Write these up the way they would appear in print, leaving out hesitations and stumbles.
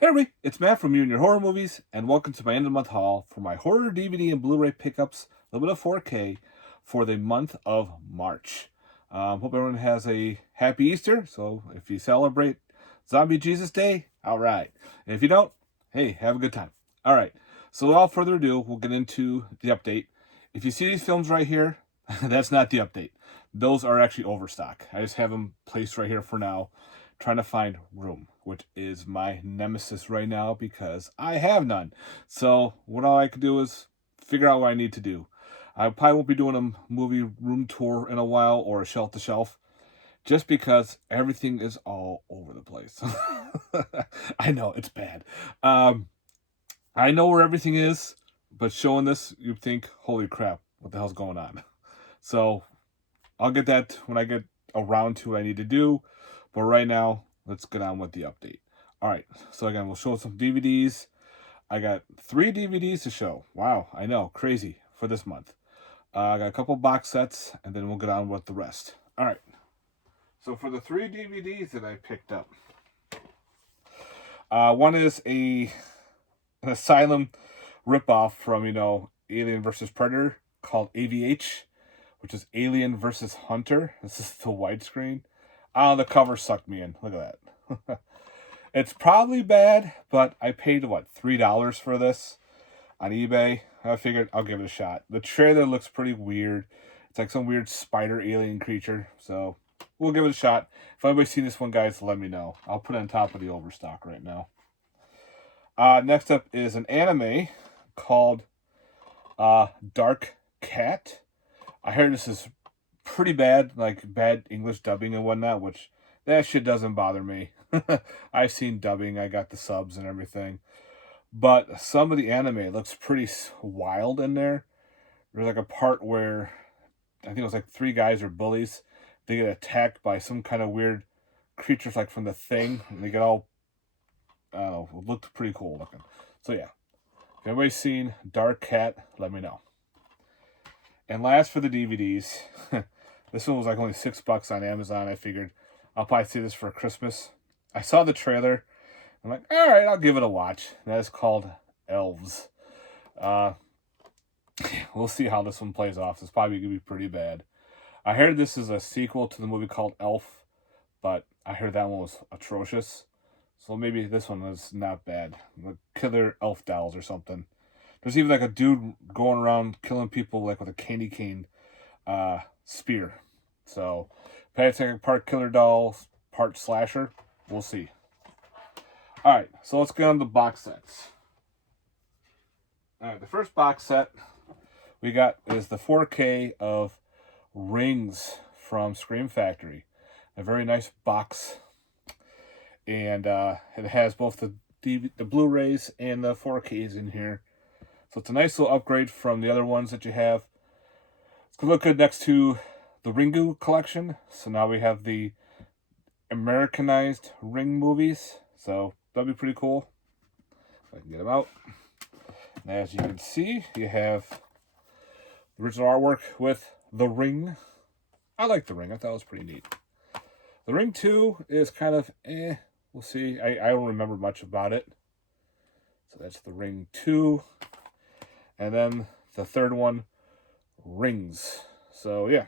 Hey everybody, it's Matt from You and Your Horror Movies, and welcome to my end of the month haul for my horror DVD and Blu-ray pickups, a little bit of 4K, for the month of March. Hope everyone has a happy Easter. So if you celebrate Zombie Jesus Day, all right. And if you don't, hey, have a good time. All right. So without further ado, we'll get into the update. If you see these films right here, that's not the update. Those are actually overstock. I just have them placed right here for now, trying to find room, which is my nemesis right now because I have none. So what all I can do is figure out what I need to do. I probably won't be doing a movie room tour in a while or a shelf to shelf, just because everything is all over the place. I know it's bad. I know where everything is, but showing this, you think, holy crap, what the hell's going on? So I'll get that when I get around to what I need to do. But right now, let's get on with the update. All right, so again, we'll show some DVDs. I got 3 DVDs to show. Wow, I know, crazy for this month. I got a couple box sets, and then we'll get on with the rest. All right, so for the 3 DVDs that I picked up, one is an Asylum ripoff from, Alien versus Predator called AVH, which is Alien versus Hunter. This is the widescreen. The cover sucked me in. Look at that. It's probably bad, but I paid, $3 for this on eBay. I figured I'll give it a shot. The trailer looks pretty weird. It's like some weird spider alien creature. So we'll give it a shot. If anybody's seen this one, guys, let me know. I'll put it on top of the overstock right now. Next up is an anime called Dark Cat. I heard this is pretty bad, like bad English dubbing and whatnot, which that shit doesn't bother me. I've seen dubbing, I got the subs and everything. But some of the anime looks pretty wild in there. There's like a part where I think it was like 3 guys are bullies. They get attacked by some kind of weird creatures like from The Thing. And they get all, I don't know, it looked pretty cool looking. So yeah, if anybody's seen Dark Cat, let me know. And last for the DVDs, this one was like only $6 on Amazon. I figured I'll probably see this for Christmas. I saw the trailer. I'm like, all right, I'll give it a watch. That is called Elves. We'll see how this one plays off. It's probably going to be pretty bad. I heard this is a sequel to the movie called Elf, but I heard that one was atrocious. So maybe this one was not bad. The killer elf dolls or something. There's even like a dude going around killing people like with a candy cane spear. So, like part killer doll, part slasher. We'll see. All right, so let's get on the box sets. All right, the first box set we got is the 4K of Rings from Scream Factory. A very nice box, and it has both the Blu-rays and the 4Ks in here. So it's a nice little upgrade from the other ones that you have. It's going to look good next to the Ringu collection. So now we have the Americanized Ring movies. So that'll be pretty cool. If I can get them out. And as you can see, you have the original artwork with The Ring. I like The Ring. I thought it was pretty neat. The Ring 2 is kind of We'll see. I don't remember much about it. So that's The Ring 2. And then the third one, Rings. So, yeah.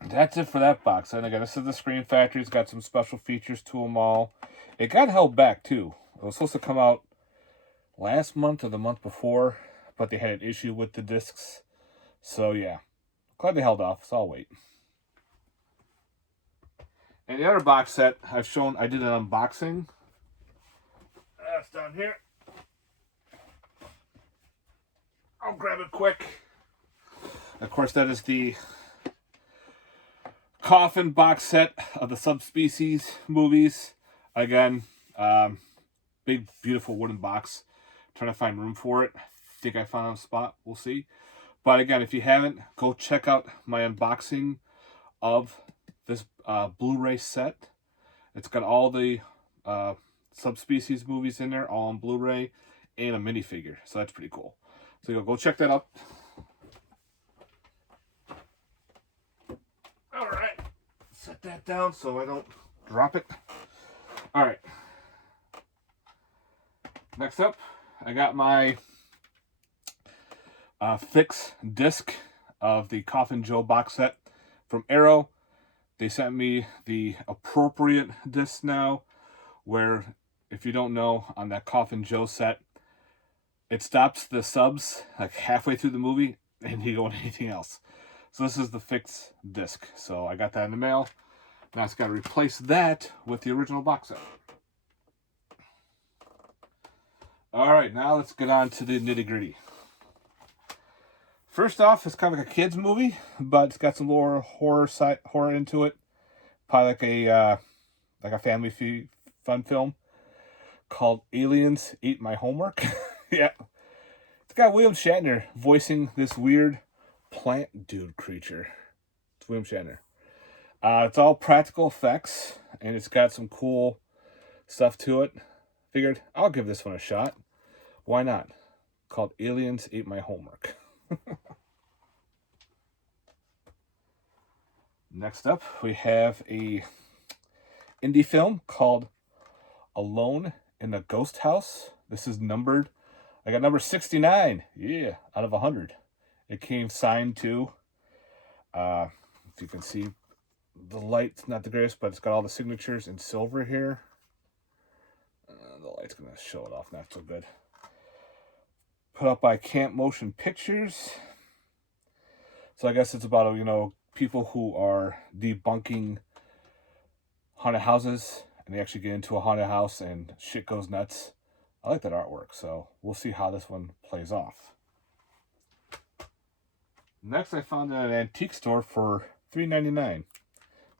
That's it for that box. And again, this is the Scream Factory. It's got some special features to them all. It got held back, too. It was supposed to come out last month or the month before, but they had an issue with the discs. So, yeah. Glad they held off, so I'll wait. And the other box set I did an unboxing. That's down here. I'll grab it quick. Of course, that is the Coffin box set of the Subspecies movies. Again, big, beautiful wooden box. Trying to find room for it. Think I found a spot. We'll see. But again, if you haven't, go check out my unboxing of this Blu-ray set. It's got all the Subspecies movies in there, all on Blu-ray, and a minifigure. So that's pretty cool. So go check that out. All right. Set that down so I don't drop it. All right. Next up, I got my fixed disc of the Coffin Joe box set from Arrow. They sent me the appropriate disc now, where, if you don't know, on that Coffin Joe set, it stops the subs like halfway through the movie and you go into anything else. So this is the fixed disc. So I got that in the mail. Now it's got to replace that with the original box set. All right, now let's get on to the nitty-gritty. First off, it's kind of like a kid's movie, but it's got some more horror into it. Probably like a family fun film called Aliens Ate My Homework. Yeah. It's got William Shatner voicing this weird plant dude creature. It's William Shatner. It's all practical effects, and it's got some cool stuff to it. Figured I'll give this one a shot. Why not? Called Aliens Ate My Homework. Next up, we have a indie film called Alone in a Ghost House. This is numbered. I got number 69. Yeah, out of 100. It came signed too. If you can see, the light's not the greatest, but it's got all the signatures in silver here. The light's going to show it off, not so good. Put up by Camp Motion Pictures. So I guess it's about, people who are debunking haunted houses, and they actually get into a haunted house and shit goes nuts. I like that artwork, so we'll see how this one plays off. Next, I found at an antique store for $3.99.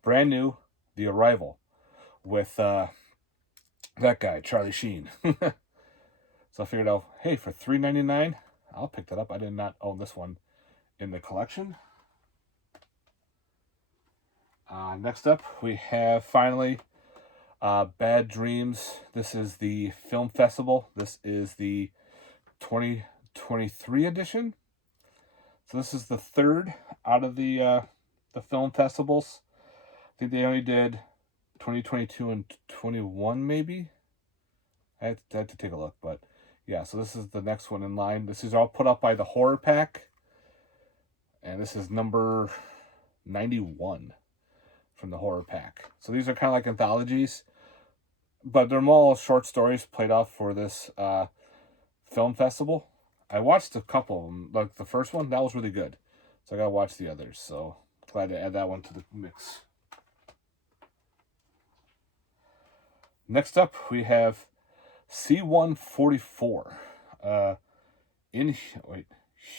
Brand new, The Arrival, with that guy, Charlie Sheen. So I figured out, hey, for $3.99, I'll pick that up. I did not own this one in the collection. Next up, we have finally Bad Dreams. This is the film festival. This is the 2023 edition. So this is the third out of the film festivals. I think they only did 2022 and 21 maybe. I had to take a look, but yeah, so this is the next one in line. This is all put up by the Horror Pack. And this is number 91 from the Horror Pack. So these are kind of like anthologies, but they're all short stories played off for this film festival. I watched a couple of them. Like the first one, that was really good. So I got to watch the others. So glad to add that one to the mix. Next up, we have C-144.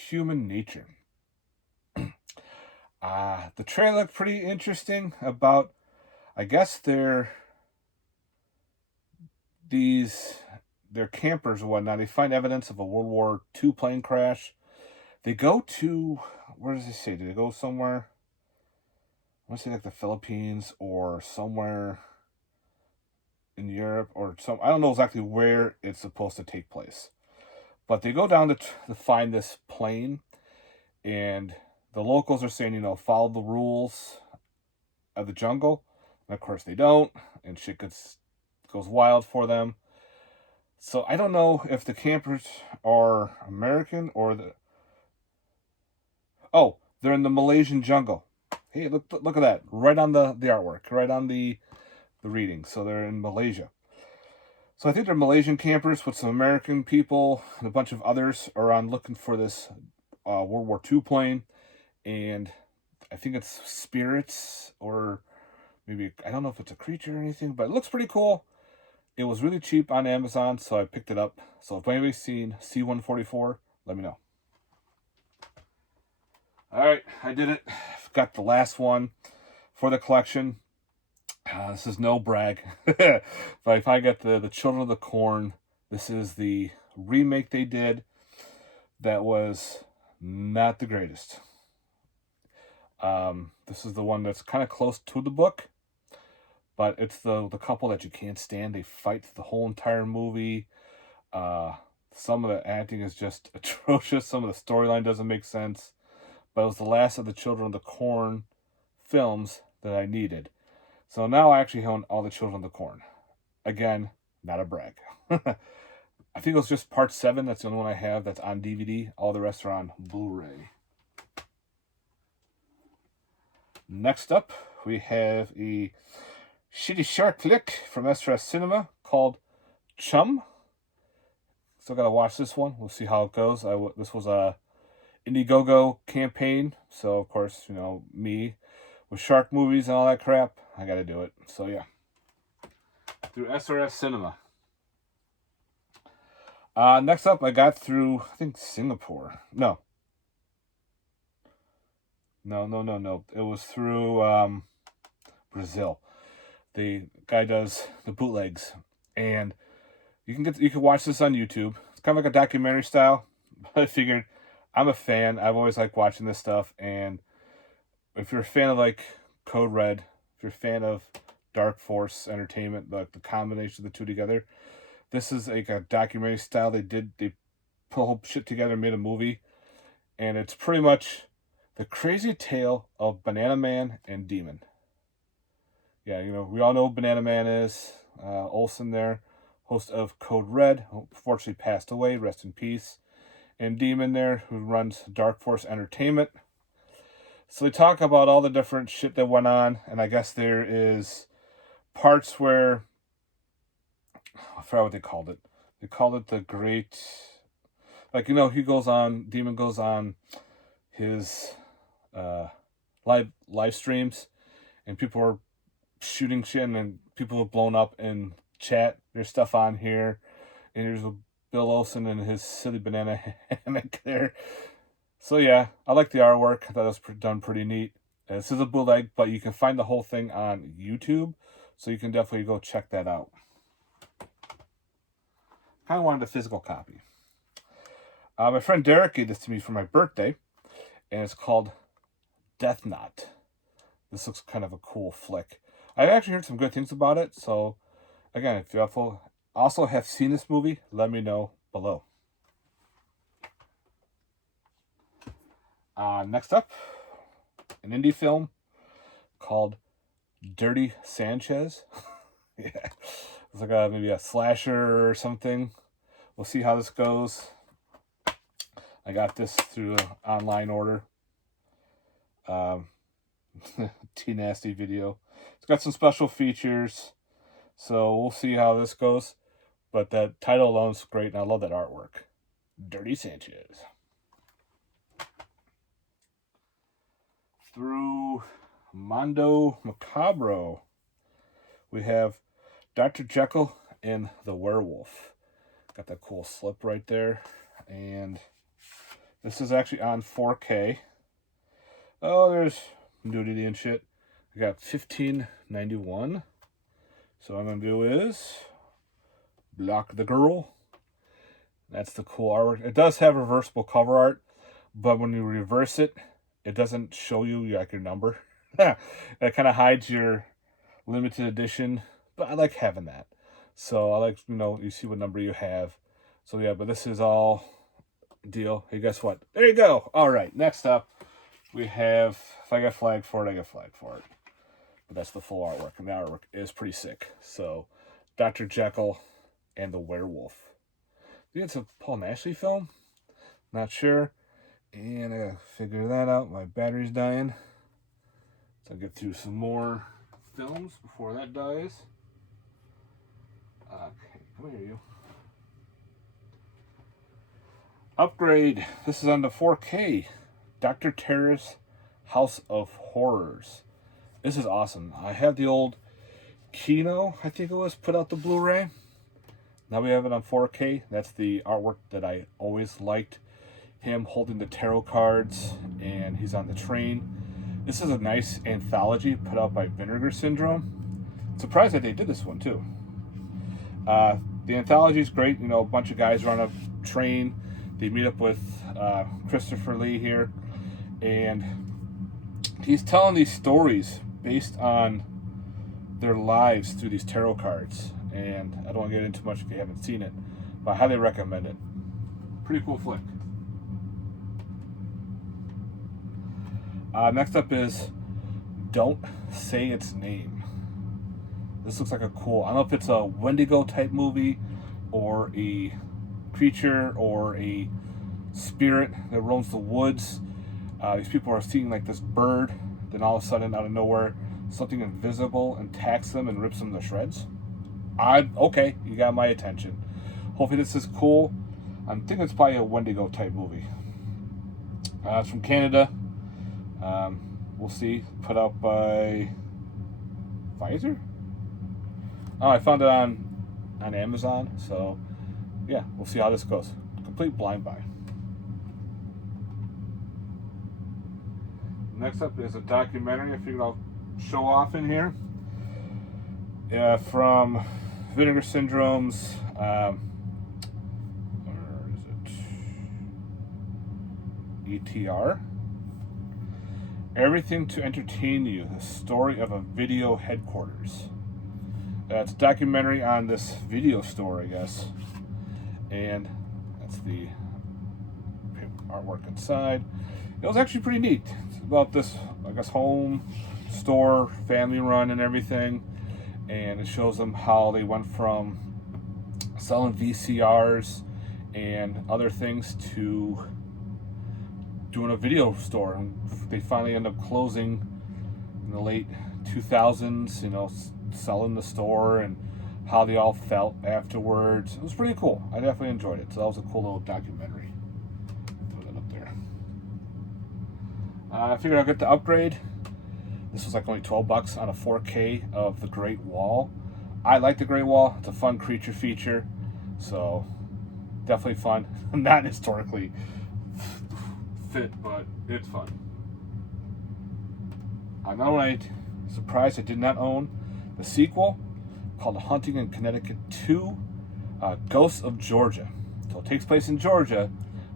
Human Nature. The trailer looked pretty interesting about, I guess they're campers and whatnot. They find evidence of a World War II plane crash. They go to, where does it say? Do they go somewhere? I want to say like the Philippines or somewhere in Europe or I don't know exactly where it's supposed to take place. But they go down to find this plane, and the locals are saying, follow the rules of the jungle. And of course they don't, and shit goes wild for them. So I don't know if the campers are American or they're in the Malaysian jungle. Hey, look at that. Right on the artwork, right on the reading. So they're in Malaysia. So I think they're Malaysian campers with some American people, and a bunch of others are on looking for this World War II plane. And I think it's spirits, or maybe, I don't know if it's a creature or anything, but it looks pretty cool. It was really cheap on Amazon, so I picked it up. So if anybody's seen C-144, let me know. All right, I did it. Got the last one for the collection. This is no brag. But if I get the Children of the Corn, this is the remake they did that was not the greatest. This is the one that's kind of close to the book, but it's the couple that you can't stand. They fight the whole entire movie. Some of the acting is just atrocious. Some of the storyline doesn't make sense. But it was the last of the Children of the Corn films that I needed. So now I actually own all the Children of the Corn. Again, not a brag. I think it was just part 7. That's the only one I have that's on DVD. All the rest are on Blu-ray. Next up, we have a shitty short flick from SRS Cinema called Chum. Still gotta watch this one. We'll see how it goes. This was a Indiegogo campaign, so of course, you know, me with shark movies and all that crap, I gotta do it. So yeah, through SRS Cinema. Next up, I got through, I think, Singapore. No. It was through Brazil. The guy does the bootlegs, and you can watch this on YouTube. It's kind of like a documentary style, but I figured I'm a fan. I've always liked watching this stuff, and if you're a fan of like Code Red, if you're a fan of Dark Force Entertainment, like the combination of the two together, this is like a documentary style. They put a whole shit together and made a movie, and it's pretty much the crazy tale of Banana Man and Demon. Yeah, you know, we all know who Banana Man is. Olsen there, host of Code Red, who unfortunately passed away, rest in peace. And Demon there, who runs Dark Force Entertainment. So they talk about all the different shit that went on, and I guess there is parts where, I forgot what they called it. They called it the great, like, you know, Demon goes on his live streams, and people are shooting shit, and people have blown up in chat. There's stuff on here, and there's Bill Olsen and his silly banana hammock there. So yeah, I like the artwork. I thought it was done pretty neat. This is a bootleg, but you can find the whole thing on YouTube, so you can definitely go check that out. Kind of wanted a physical copy. My friend Derek gave this to me for my birthday, and it's called Death Knot. This looks kind of a cool flick. I've actually heard some good things about it, so again, if you also have seen this movie, let me know below. Next up, an indie film called Dirty Sanchez. Yeah, it's like maybe a slasher or something. We'll see how this goes. I got this through an online order. T-Nasty video. It's got some special features, so we'll see how this goes. But that title alone is great, and I love that artwork. Dirty Sanchez. Through Mondo Macabro, we have Dr. Jekyll and the Werewolf. Got that cool slip right there. And this is actually on 4K. Oh, there's nudity and shit. I got $15.91. So what I'm going to do is block the girl. That's the cool artwork. It does have reversible cover art, but when you reverse it, it doesn't show you like your number. That kind of hides your limited edition, but I like having that. So I like, you know, you see what number you have. So yeah, but this is all deal. Hey, guess what? There you go. All right, next up, we have, if I get flagged for it, I get flagged for it. But that's the full artwork, and the artwork is pretty sick. So, Dr. Jekyll and the Werewolf. I think it's a Paul Nashley film. Not sure. And I gotta figure that out. My battery's dying. So I'll get through some more films before that dies. Okay, come here, you. Upgrade. This is on the 4K. Dr. Terror's House of Horrors. This is awesome. I have the old Kino, I think it was, put out the Blu-ray. Now we have it on 4K. That's the artwork that I always liked. Him holding the tarot cards, and he's on the train. This is a nice anthology put out by Vinegar Syndrome. Surprised that they did this one too. The anthology is great. You know, a bunch of guys are on a train. They meet up with Christopher Lee here, and he's telling these stories based on their lives through these tarot cards. And I don't want to get into much if you haven't seen it, but I highly recommend it. Pretty cool flick. Next up is Don't Say Its Name. This looks like a cool, I don't know if it's a Wendigo type movie or a creature or a spirit that roams the woods. These people are seeing like this bird, then all of a sudden, out of nowhere, something invisible attacks them and rips them to shreds. Okay, you got my attention. Hopefully this is cool. I'm thinking it's probably a Wendigo type movie. It's from Canada. We'll see. Put out by Pfizer? Oh, I found it on Amazon. So, yeah, we'll see how this goes. Complete blind buy. Next up is a documentary I figured I'll show off in here. From Vinegar Syndrome's, where is it? ETR. Everything to Entertain You, the story of a video headquarters. It's a documentary on this video store, I guess. And that's the artwork inside. It was actually pretty neat. It's about this, I guess, home store, family run and everything. And it shows them how they went from selling VCRs and other things to doing a video store. And they finally end up closing in the late 2000s, selling the store and how they all felt afterwards. It was pretty cool. I definitely enjoyed it. So that was a cool little documentary. Put it up there. I figured I'll get the upgrade. This was like only $12 on a 4K of the Great Wall. I like the Great Wall. It's a fun creature feature. So definitely fun. Not historically fit, but it's fun. Another one I'm surprised I did not own, the sequel called Haunting in Connecticut 2, Ghosts of Georgia. So it takes place in Georgia,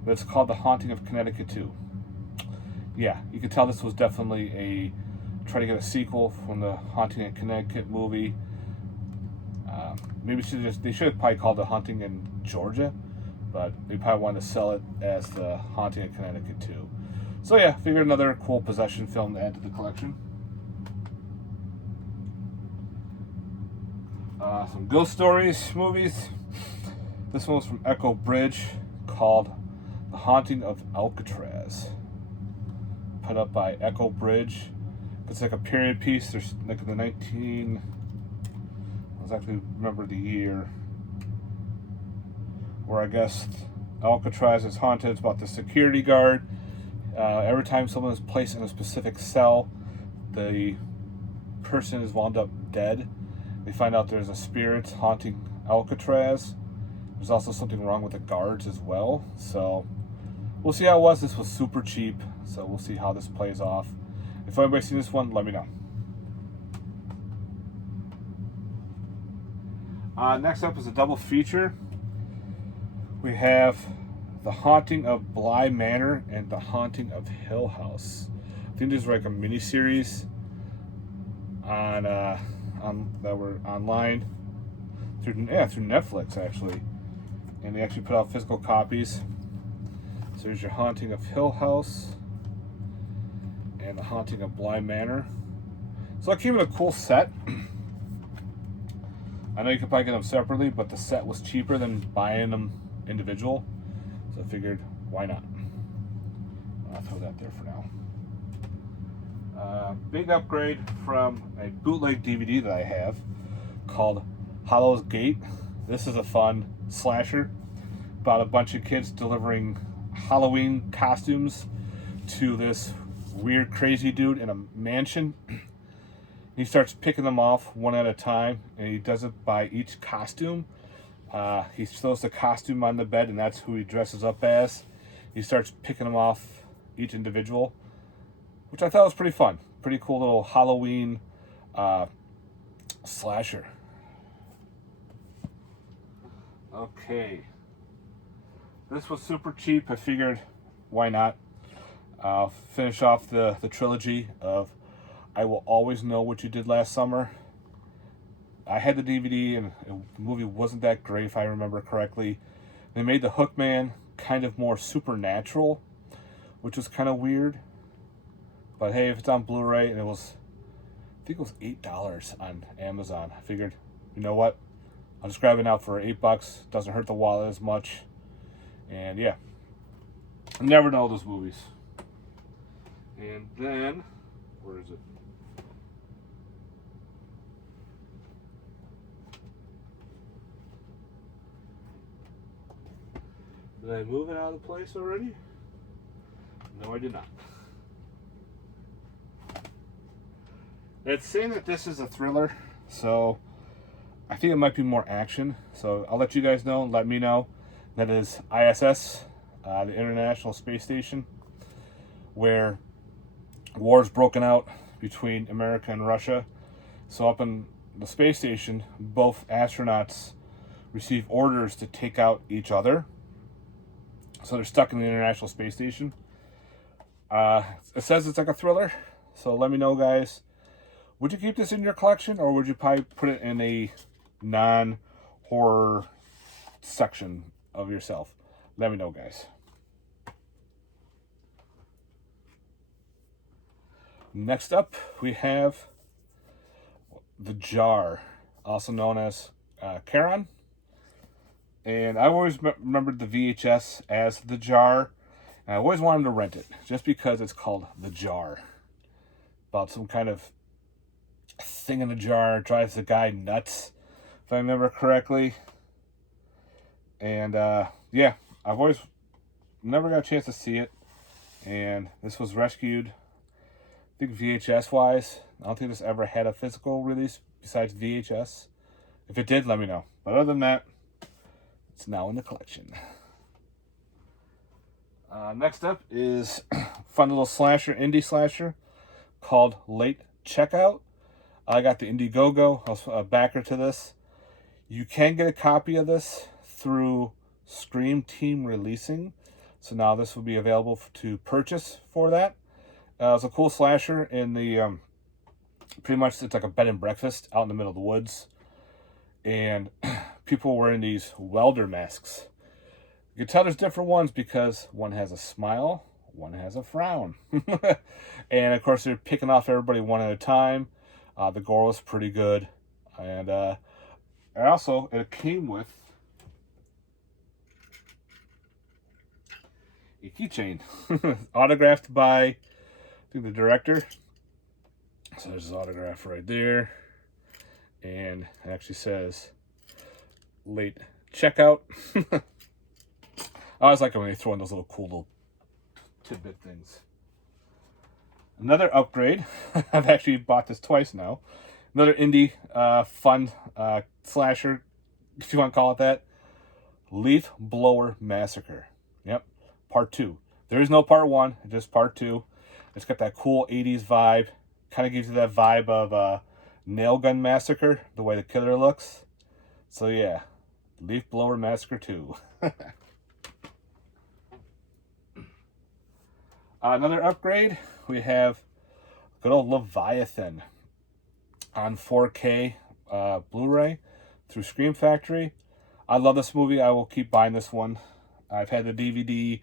but it's called The Haunting of Connecticut 2. Yeah, you can tell this was definitely a try to get a sequel from the Haunting in Connecticut movie. Maybe they should have probably called it Haunting in Georgia, but they probably wanted to sell it as the Haunting in Connecticut 2. So yeah, figured another cool possession film to add to the collection. Some ghost stories movies. This one was from Echo Bridge, called The Haunting of Alcatraz. Put up by Echo Bridge. It's like a period piece. There's like in the I exactly remember the year, where I guess Alcatraz is haunted. It's about the security guard. Every time someone is placed in a specific cell, the person is wound up dead. They find out there's a spirit haunting Alcatraz. There's also something wrong with the guards as well. So we'll see how it was. This was super cheap, so we'll see how this plays off. If anybody's seen this one, let me know. Next up is a double feature. We have The Haunting of Bly Manor and The Haunting of Hill House. I think there's like a mini-series on that were online through Netflix actually, and they actually put out physical copies. So there's your Haunting of Hill House and The Haunting of Bly Manor. So it came in a cool set. I know you could probably get them separately, but the set was cheaper than buying them individual. So I figured, why not? I'll throw that there for now. Big upgrade from a bootleg DVD that I have called Hollow's Gate. This is a fun slasher about a bunch of kids delivering Halloween costumes to this weird crazy dude in a mansion. He starts picking them off one at a time, and he does it by each costume. He throws the costume on the bed, and that's who he dresses up as. He starts picking them off each individual, which I thought was pretty fun. Pretty cool little Halloween slasher. Okay. This was super cheap. I figured, why not? I'll finish off the trilogy of I Will Always Know What You Did Last Summer. I had the DVD, and the movie wasn't that great, if I remember correctly. They made the Hookman kind of more supernatural, which was kind of weird. But hey, if it's on Blu-ray, and I think it was $8 on Amazon. I figured, you know what? I'll just grab it now for $8. Doesn't hurt the wallet as much. And yeah, I never know those movies. And then, where is it? Did I move it out of the place already? No, I did not. It's saying that this is a thriller, so I think it might be more action. So I'll let you guys know. Let me know. That is ISS, the International Space Station, where war's broken out between America and Russia. So up in the space station, both astronauts receive orders to take out each other. So they're stuck in the International Space Station. It says it's like a thriller. So let me know, guys. Would you keep this in your collection, or would you probably put it in a non-horror section of yourself? Let me know, guys. Next up, we have the Jar, also known as Charon. And I always remembered the VHS as the Jar. And I always wanted to rent it, just because it's called the Jar. About some kind of thing in a jar drives the guy nuts, if I remember correctly. And yeah, I've always never got a chance to see it. And this was rescued, I think VHS wise. I don't think this ever had a physical release besides VHS. If it did, let me know. But other than that, it's now in the collection. Next up is a fun little slasher, indie slasher, called Late Checkout. I got the Indiegogo. I was a backer to this. You can get a copy of this through Scream Team Releasing. So now this will be available to purchase for that. It's a cool slasher in the, pretty much it's like a bed and breakfast out in the middle of the woods. And people wearing these welder masks. You can tell there's different ones because one has a smile, one has a frown. And of course they're picking off everybody one at a time. The gore was pretty good. And also it came with a keychain. Autographed by, I think, the director. So there's his autograph right there. And it actually says Late Checkout. I always like it when they throw in those little cool little tidbit things. Another upgrade. I've actually bought this twice now. Another indie fun slasher, if you want to call it that. Leaf Blower Massacre. Yep, part 2. There is no part 1, just part 2. It's got that cool 80s vibe. Kind of gives you that vibe of Nail Gun Massacre, the way the killer looks. So yeah, Leaf Blower Massacre 2. Another upgrade, we have good old Leviathan on 4K Blu-ray through Scream Factory. I love this movie. I will keep buying this one. I've had the DVD,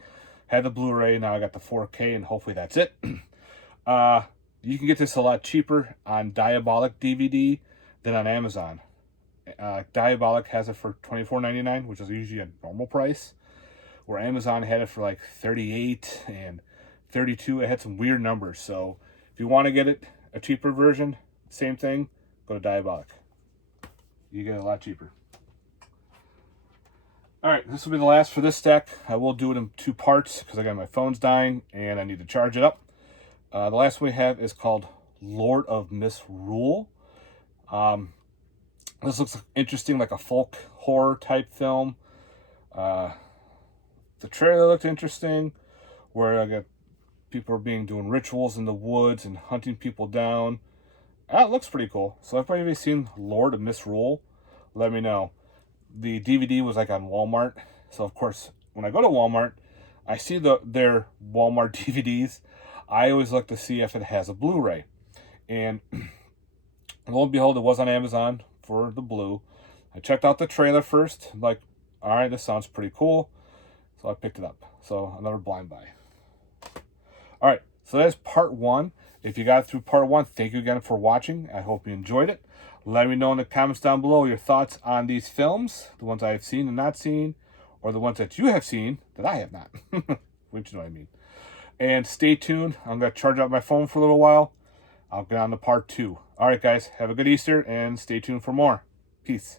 had the Blu-ray, now I got the 4K, and hopefully that's it. You can get this a lot cheaper on Diabolic DVD than on Amazon. Diabolic has it for $24.99, which is usually a normal price, where Amazon had it for like $38 and $32. It had some weird numbers. So if you want to get it, a cheaper version, same thing, go to Diabolic. You get it a lot cheaper. Alright, this will be the last for this stack. I will do it in 2 parts because I got my phone's dying and I need to charge it up. The last one we have is called Lord of Misrule. This looks interesting, like a folk horror type film. The trailer looked interesting, where I got people are doing rituals in the woods and hunting people down. It looks pretty cool. So if anybody's seen Lord of Misrule, let me know. The DVD was like on Walmart. So of course, when I go to Walmart, I see their Walmart DVDs. I always look to see if it has a Blu-ray. And lo and behold, it was on Amazon for the Blue. I checked out the trailer first. I'm like, all right, this sounds pretty cool. So I picked it up. So another blind buy. All right, so that's part 1. If you got through part 1, thank you again for watching. I hope you enjoyed it. Let me know in the comments down below your thoughts on these films, the ones I've seen and not seen, or the ones that you have seen that I have not. Which you know what I mean. And stay tuned. I'm going to charge up my phone for a little while. I'll get on to part 2. All right, guys. Have a good Easter and stay tuned for more. Peace.